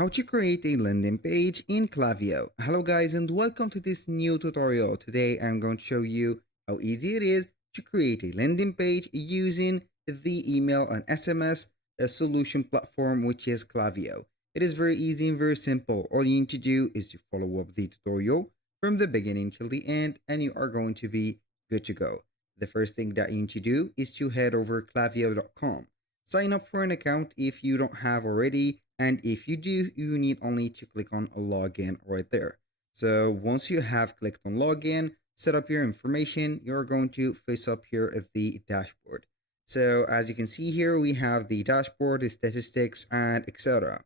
How to create a landing page in Klaviyo. Hello guys and welcome to this new tutorial. Today I'm going to show you how easy it is to create a landing page using the email and SMS solution platform, which is Klaviyo. It is very easy and very simple. All you need to do is to follow up the tutorial from the beginning till the end and you are going to be good to go. The first thing that you need to do is to head over klaviyo.com. Sign up for an account if you don't have already, and if you do, you need only to click on login right there. So once you have clicked on login, set up your information, you're going to face up here at the dashboard. So as you can see here, we have the dashboard, the statistics, and etc.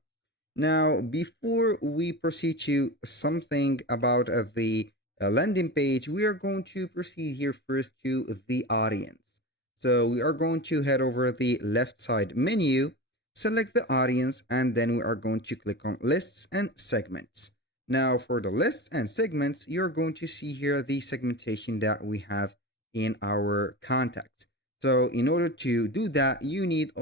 Now, before we proceed to something about the landing page, we are going to proceed here first to the audience. So we are going to head over the left side menu, select the audience, and then we are going to click on lists and segments. Now for the lists and segments, you're going to see here the segmentation that we have in our contacts. So in order to do that, you need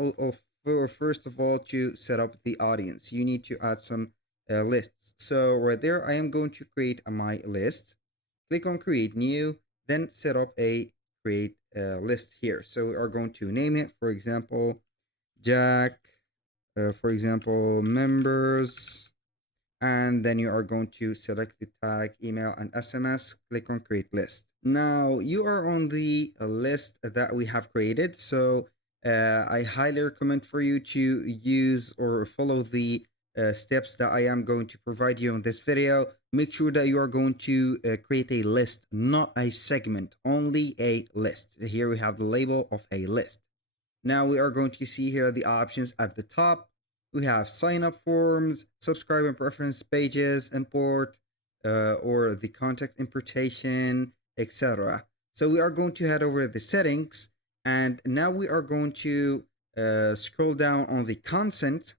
first of all to set up the audience. You need to add some lists. So right there, I am going to create my list. Click on create new, then set up a create list here. So we are going to name it, for example, Jack, for example, members, and then you are going to select the tag email and SMS, click on create list. Now you are on the list that we have created, so I highly recommend for you to use or follow the steps that I am going to provide you in this video. Make sure that you are going to create a list, not a segment, only a list. Here we have the label of a list. Now we are going to see here the options at the top. We have sign up forms, subscribe and preference pages, import, or the contact importation, etc. So we are going to head over the settings, and now we are going to scroll down on the consent,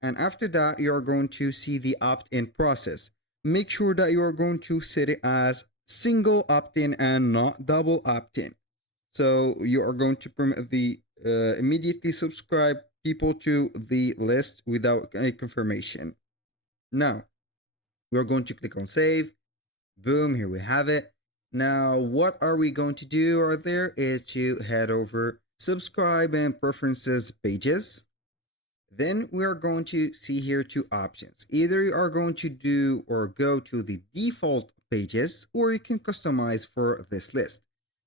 and after that you are going to see the opt-in process. Make sure that you are going to set it as single opt-in and not double opt-in. So you are going to permit the immediately subscribe people to the list without a confirmation. Now we're going to click on save. Boom, here we have it. Now what are we going to do right there is to head over subscribe and preferences pages. Then we are going to see here two options. Either you are going to do or go to the default pages, or you can customize for this list.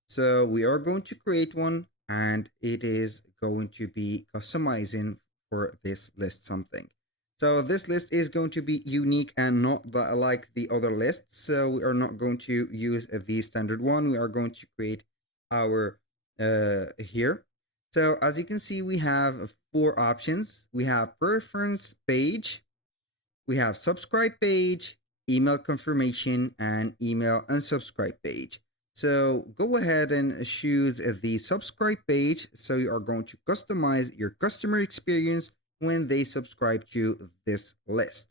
So we are going to create one, and it is going to be customizing for this list something. So this list is going to be unique and not like the other lists. So we are not going to use the standard one. We are going to create our here. So as you can see, we have four options. We have preference page, we have subscribe page, email confirmation, and email unsubscribe page. So go ahead and choose the subscribe page. So you are going to customize your customer experience when they subscribe to this list.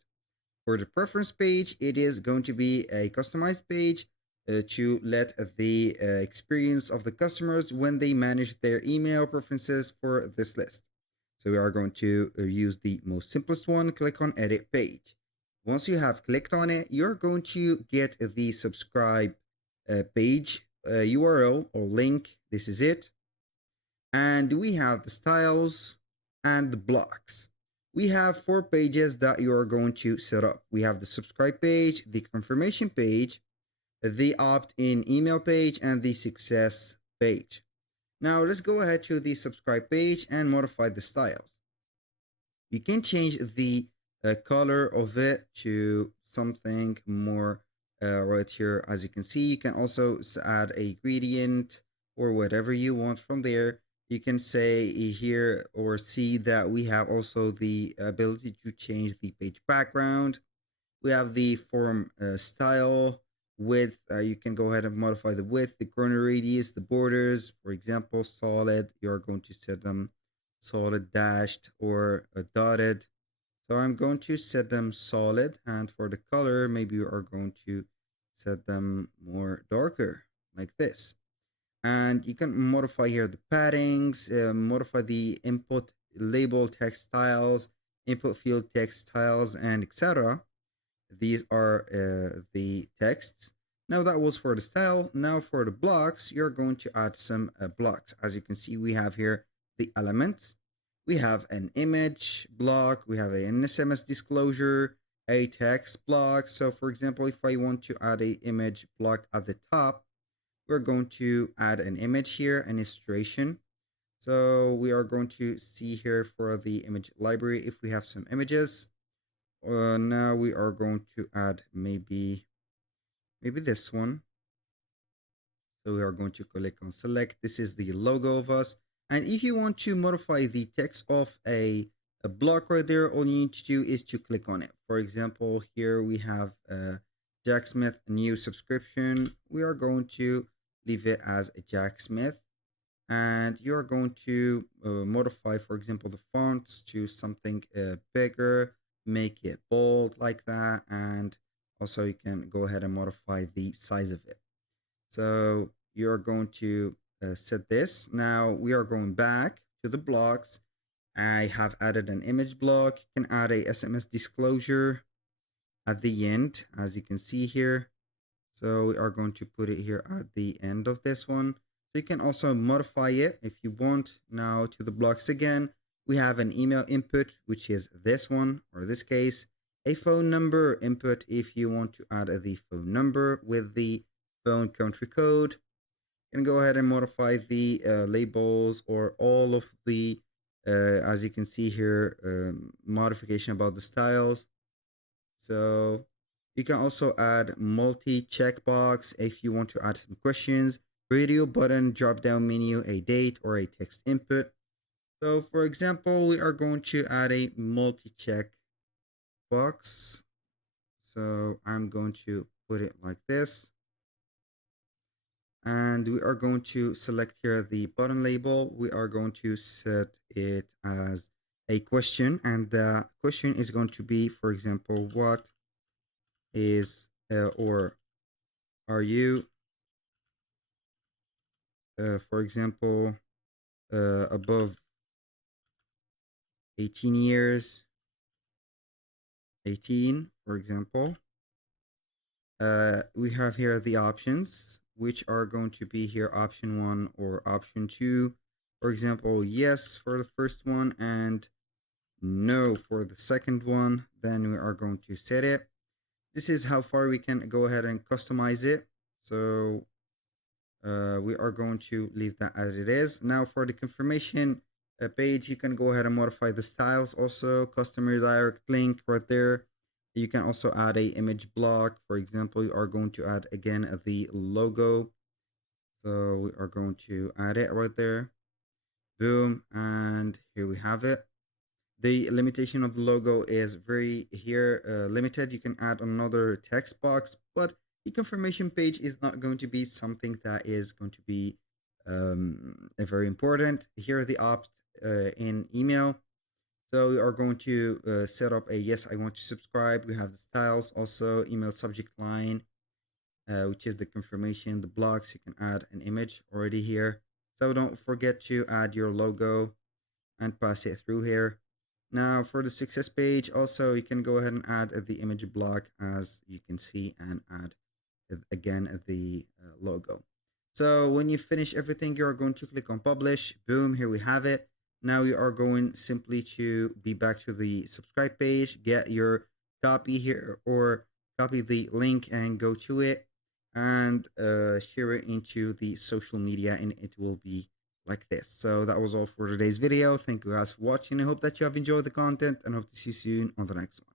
For the preference page, it is going to be a customized page to let the experience of the customers when they manage their email preferences for this list. So we are going to use the most simplest one. Click on edit page. Once you have clicked on it, you're going to get the subscribe page URL or link. This is it. And we have the styles and the blocks. We have four pages that you are going to set up. We have the subscribe page, the confirmation page, the opt-in email page, and the success page. Now let's go ahead to the subscribe page and modify the styles. You can change the color of it to something more right here. As you can see, you can also add a gradient or whatever you want from there. You can say here or see that we have also the ability to change the page background. We have the form style, width. You can go ahead and modify the width, the corner radius, the borders. For example, solid, you're going to set them solid, dashed, or dotted. So I'm going to set them solid, and for the color, maybe you are going to set them more darker like this. And you can modify here the paddings, modify the input label text styles, input field text styles, and etc. These are the texts. Now that was for the style. Now for the blocks, you're going to add some blocks. As you can see, we have here the elements. We have an image block. We have an SMS disclosure, a text block. So for example, if I want to add a image block at the top, we're going to add an image here, an illustration. So we are going to see here for the image library if we have some images. Now we are going to add maybe this one. So we are going to click on select. This is the logo of us. And if you want to modify the text of a block right there, all you need to do is to click on it. For example, here we have Jack Smith new subscription. We are going to leave it as a Jack Smith. And you're going to modify, for example, the fonts to something bigger, make it bold like that, and also you can go ahead and modify the size of it. So you're going to set this. Now we are going back to the blocks. I have added an image block. You can add a SMS disclosure at the end, as you can see here. So we are going to put it here at the end of this one. So you can also modify it if you want. Now to the blocks again, we have an email input, which is this one, or this case, a phone number input if you want to add the phone number with the phone country code. You can go ahead and modify the labels or all of the, as you can see here, modification about the styles. So you can also add multi checkbox if you want to add some questions, radio button, drop down menu, a date, or a text input. So for example, we are going to add a multi check box. So I'm going to put it like this. And we are going to select here the button label. We are going to set it as a question. And the question is going to be, for example, what is or are you, for example, above 18 years, 18, for example. We have here the options, which are going to be here option 1 or option 2. For example, yes for the first one and no for the second one. Then we are going to set it. This is how far we can go ahead and customize it. So we are going to leave that as it is. Now for the confirmation page, you can go ahead and modify the styles also, customer direct link right there. You can also add a image block. For example, you are going to add again the logo. So we are going to add it right there. Boom, and here we have it. The limitation of the logo is very here limited. You can add another text box, but the confirmation page is not going to be something that is going to be very important. Here are the opt in email. So we are going to set up a yes, I want to subscribe. We have the styles, also email subject line, which is the confirmation, the blocks. You can add an image already here. So don't forget to add your logo and pass it through here. Now for the success page, also you can go ahead and add the image block as you can see and add again the logo. So when you finish everything, you're going to click on publish. Boom, here we have it. Now you are going simply to be back to the subscribe page, get your copy here or copy the link and go to it and share it into the social media and it will be like this. So that was all for today's video. Thank you guys for watching. I hope that you have enjoyed the content and hope to see you soon on the next one.